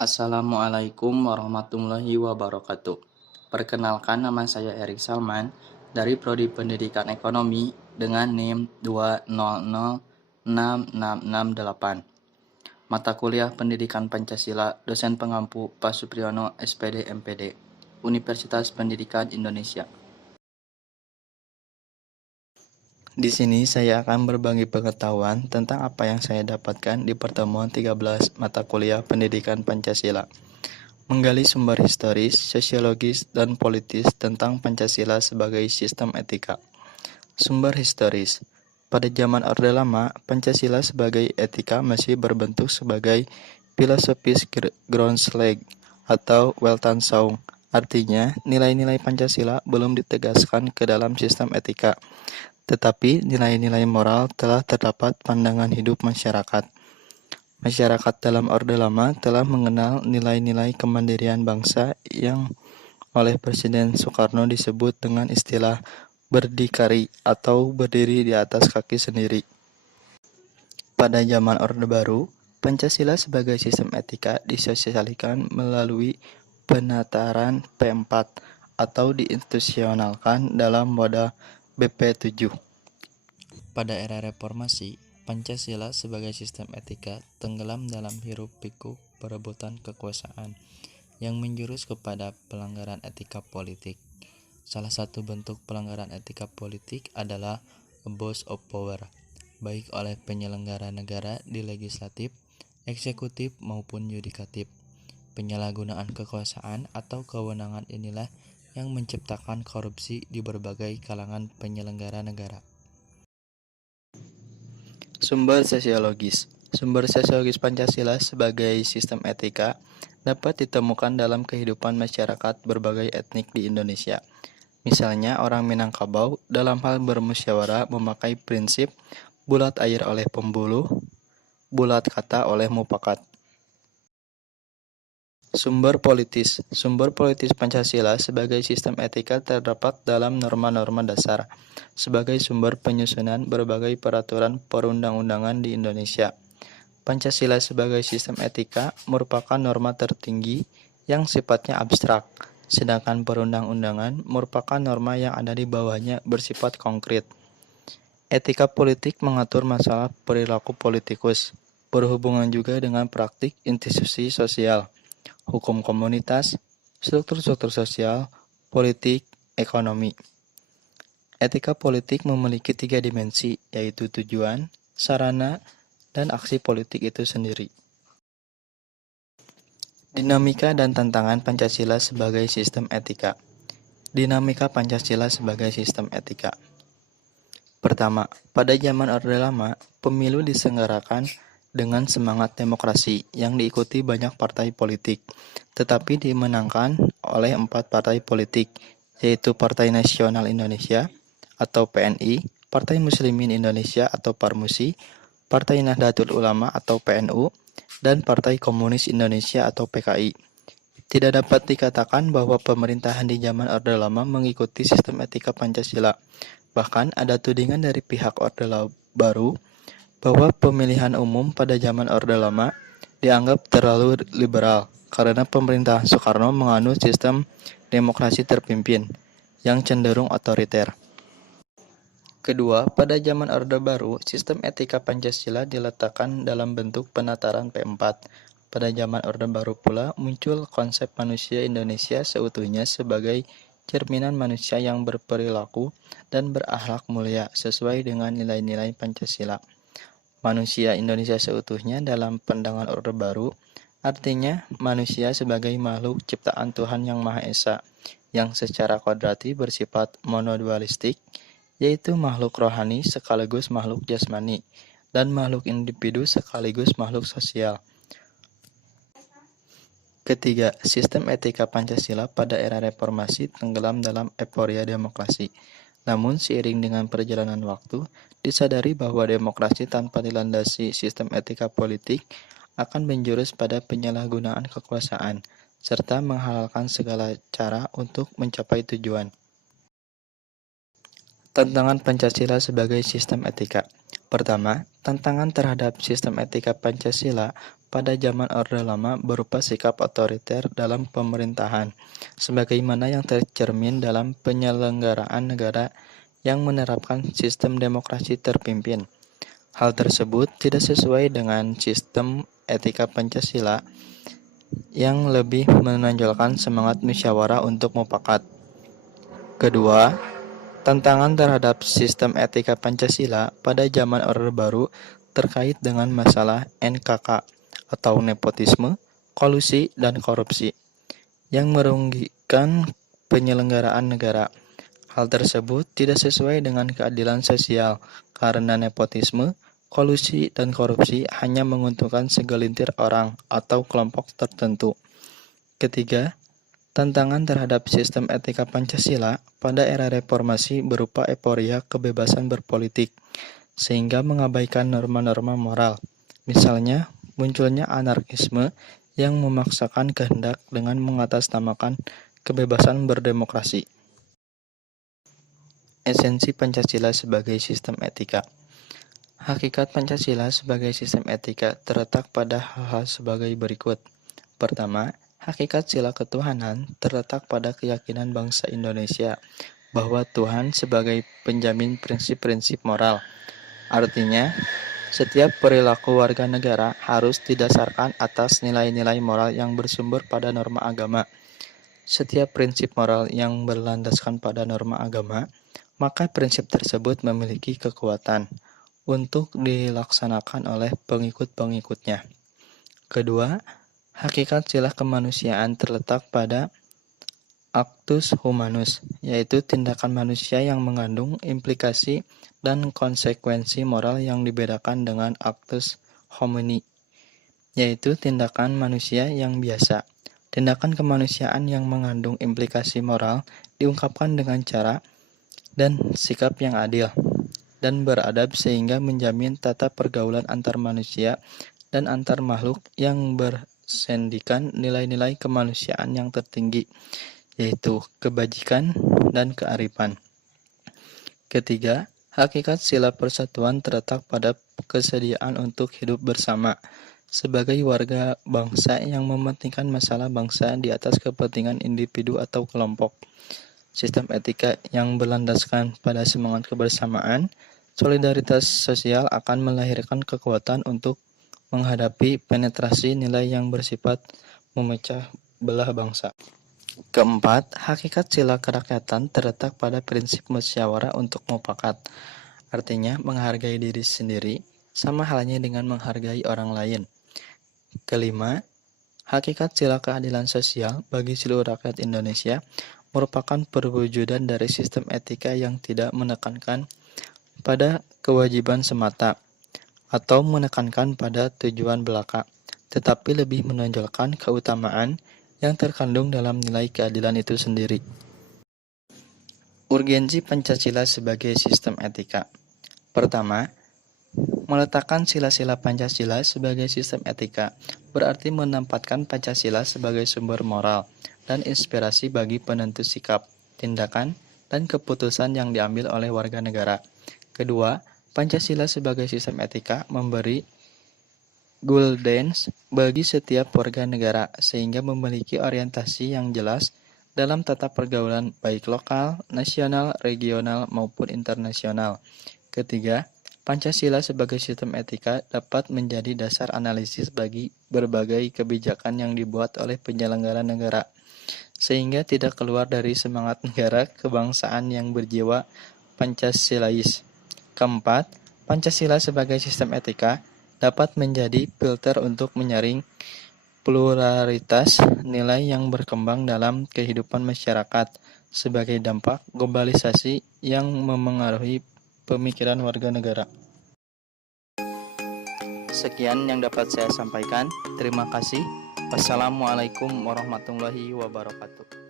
Assalamualaikum warahmatullahi wabarakatuh. Perkenalkan, nama saya Erik Salman dari Prodi Pendidikan Ekonomi dengan NIM 2006668. Mata kuliah Pendidikan Pancasila, dosen pengampu Pak Supriyono, SPD MPD, Universitas Pendidikan Indonesia. Di sini saya akan berbagi pengetahuan tentang apa yang saya dapatkan di pertemuan 13 mata kuliah Pendidikan Pancasila. Menggali sumber historis, sosiologis, dan politis tentang Pancasila sebagai sistem etika. Sumber historis. Pada zaman Orde Lama, Pancasila sebagai etika masih berbentuk sebagai filosofis Grundslag atau Weltanschauung. Artinya, nilai-nilai Pancasila belum ditegaskan ke dalam sistem etika, tetapi nilai-nilai moral telah terdapat pandangan hidup masyarakat. Masyarakat dalam Orde Lama telah mengenal nilai-nilai kemandirian bangsa yang oleh Presiden Soekarno disebut dengan istilah berdikari atau berdiri di atas kaki sendiri. Pada zaman Orde Baru, Pancasila sebagai sistem etika disosialisasikan melalui penataran P4 atau diinstitusionalkan dalam wadah BP7. Pada era reformasi, Pancasila sebagai sistem etika tenggelam dalam hiruk-pikuk perebutan kekuasaan yang menjurus kepada pelanggaran etika politik. Salah satu bentuk pelanggaran etika politik adalah abuse of power, baik oleh penyelenggara negara di legislatif, eksekutif maupun yudikatif. Penyalahgunaan kekuasaan atau kewenangan inilah yang menciptakan korupsi di berbagai kalangan penyelenggara negara. Sumber sosiologis. Sumber sosiologis Pancasila sebagai sistem etika dapat ditemukan dalam kehidupan masyarakat berbagai etnik di Indonesia. Misalnya, orang Minangkabau dalam hal bermusyawarah memakai prinsip bulat air oleh pembuluh, bulat kata oleh mufakat. Sumber politis. Sumber politis Pancasila sebagai sistem etika terdapat dalam norma-norma dasar sebagai sumber penyusunan berbagai peraturan perundang-undangan di Indonesia. Pancasila sebagai sistem etika merupakan norma tertinggi yang sifatnya abstrak, sedangkan perundang-undangan merupakan norma yang ada di bawahnya bersifat konkret. Etika politik mengatur masalah perilaku politikus, berhubungan juga dengan praktik institusi sosial, hukum komunitas, struktur-struktur sosial, politik, ekonomi. Etika politik memiliki 3 dimensi, yaitu tujuan, sarana, dan aksi politik itu sendiri. Dinamika dan tantangan Pancasila sebagai sistem etika. Dinamika Pancasila sebagai sistem etika. Pertama, pada zaman Orde Lama, pemilu diselenggarakan dengan semangat demokrasi yang diikuti banyak partai politik, tetapi dimenangkan oleh 4 partai politik, yaitu Partai Nasional Indonesia atau PNI, Partai Muslimin Indonesia atau PARMUSI, Partai Nahdlatul Ulama atau PNU, dan Partai Komunis Indonesia atau PKI. Tidak dapat dikatakan bahwa pemerintahan di zaman Orde Lama mengikuti sistem etika Pancasila. Bahkan ada tudingan dari pihak Orde Baru bahwa pemilihan umum pada zaman Orde Lama dianggap terlalu liberal karena pemerintahan Soekarno menganut sistem demokrasi terpimpin yang cenderung otoriter. Kedua, pada zaman Orde Baru, sistem etika Pancasila diletakkan dalam bentuk penataran P4. Pada zaman Orde Baru pula muncul konsep manusia Indonesia seutuhnya sebagai cerminan manusia yang berperilaku dan berakhlak mulia sesuai dengan nilai-nilai Pancasila. Manusia Indonesia seutuhnya dalam pandangan Orde Baru artinya manusia sebagai makhluk ciptaan Tuhan Yang Maha Esa yang secara kodrati bersifat monodualistik, yaitu makhluk rohani sekaligus makhluk jasmani dan makhluk individu sekaligus makhluk sosial. Ketiga, sistem etika Pancasila pada era reformasi tenggelam dalam euforia demokrasi. Namun seiring dengan perjalanan waktu, disadari bahwa demokrasi tanpa dilandasi sistem etika politik akan menjurus pada penyalahgunaan kekuasaan, serta menghalalkan segala cara untuk mencapai tujuan. Tantangan Pancasila sebagai sistem etika. Pertama, tantangan terhadap sistem etika Pancasila pada zaman Orde Lama berupa sikap otoriter dalam pemerintahan, sebagaimana yang tercermin dalam penyelenggaraan negara yang menerapkan sistem demokrasi terpimpin. Hal tersebut tidak sesuai dengan sistem etika Pancasila yang lebih menonjolkan semangat musyawarah untuk mufakat. Kedua, tantangan terhadap sistem etika Pancasila pada zaman Orde Baru terkait dengan masalah NKK atau nepotisme, kolusi, dan korupsi yang merugikan penyelenggaraan negara. Hal tersebut tidak sesuai dengan keadilan sosial karena nepotisme, kolusi, dan korupsi hanya menguntungkan segelintir orang atau kelompok tertentu. Ketiga, tantangan terhadap sistem etika Pancasila pada era reformasi berupa euforia kebebasan berpolitik, sehingga mengabaikan norma-norma moral. Misalnya, munculnya anarkisme yang memaksakan kehendak dengan mengatasnamakan kebebasan berdemokrasi. Esensi Pancasila sebagai sistem etika. Hakikat Pancasila sebagai sistem etika terletak pada hal-hal sebagai berikut. Pertama, hakikat sila ketuhanan terletak pada keyakinan bangsa Indonesia bahwa Tuhan sebagai penjamin prinsip-prinsip moral. Artinya, setiap perilaku warga negara harus didasarkan atas nilai-nilai moral yang bersumber pada norma agama. Setiap prinsip moral yang berlandaskan pada norma agama, maka prinsip tersebut memiliki kekuatan untuk dilaksanakan oleh pengikut-pengikutnya. Kedua, hakikat sila kemanusiaan terletak pada actus humanus, yaitu tindakan manusia yang mengandung implikasi dan konsekuensi moral yang dibedakan dengan actus homini, yaitu tindakan manusia yang biasa. Tindakan kemanusiaan yang mengandung implikasi moral diungkapkan dengan cara dan sikap yang adil dan beradab sehingga menjamin tata pergaulan antar manusia dan antar makhluk yang bersendikan nilai-nilai kemanusiaan yang tertinggi, yaitu kebajikan dan kearifan. Ketiga, hakikat sila persatuan terletak pada kesediaan untuk hidup bersama sebagai warga bangsa yang mementingkan masalah bangsa di atas kepentingan individu atau kelompok. Sistem etika yang berlandaskan pada semangat kebersamaan, solidaritas sosial akan melahirkan kekuatan untuk menghadapi penetrasi nilai yang bersifat memecah belah bangsa. Keempat, hakikat sila kerakyatan terletak pada prinsip musyawarah untuk mufakat. Artinya, menghargai diri sendiri sama halnya dengan menghargai orang lain. Kelima, hakikat sila keadilan sosial bagi seluruh rakyat Indonesia merupakan perwujudan dari sistem etika yang tidak menekankan pada kewajiban semata atau menekankan pada tujuan belaka, tetapi lebih menonjolkan keutamaan yang terkandung dalam nilai keadilan itu sendiri. Urgensi Pancasila sebagai sistem etika. Pertama, meletakkan sila-sila Pancasila sebagai sistem etika berarti menempatkan Pancasila sebagai sumber moral dan inspirasi bagi penentu sikap, tindakan, dan keputusan yang diambil oleh warga negara. Kedua, Pancasila sebagai sistem etika memberi guidance bagi setiap warga negara sehingga memiliki orientasi yang jelas dalam tata pergaulan baik lokal, nasional, regional, maupun internasional. Ketiga, Pancasila sebagai sistem etika dapat menjadi dasar analisis bagi berbagai kebijakan yang dibuat oleh penyelenggara negara, sehingga tidak keluar dari semangat negara kebangsaan yang berjiwa Pancasilais. Keempat, Pancasila sebagai sistem etika dapat menjadi filter untuk menyaring pluralitas nilai yang berkembang dalam kehidupan masyarakat sebagai dampak globalisasi yang memengaruhi pemikiran warga negara. Sekian yang dapat saya sampaikan. Terima kasih. Wassalamualaikum warahmatullahi wabarakatuh.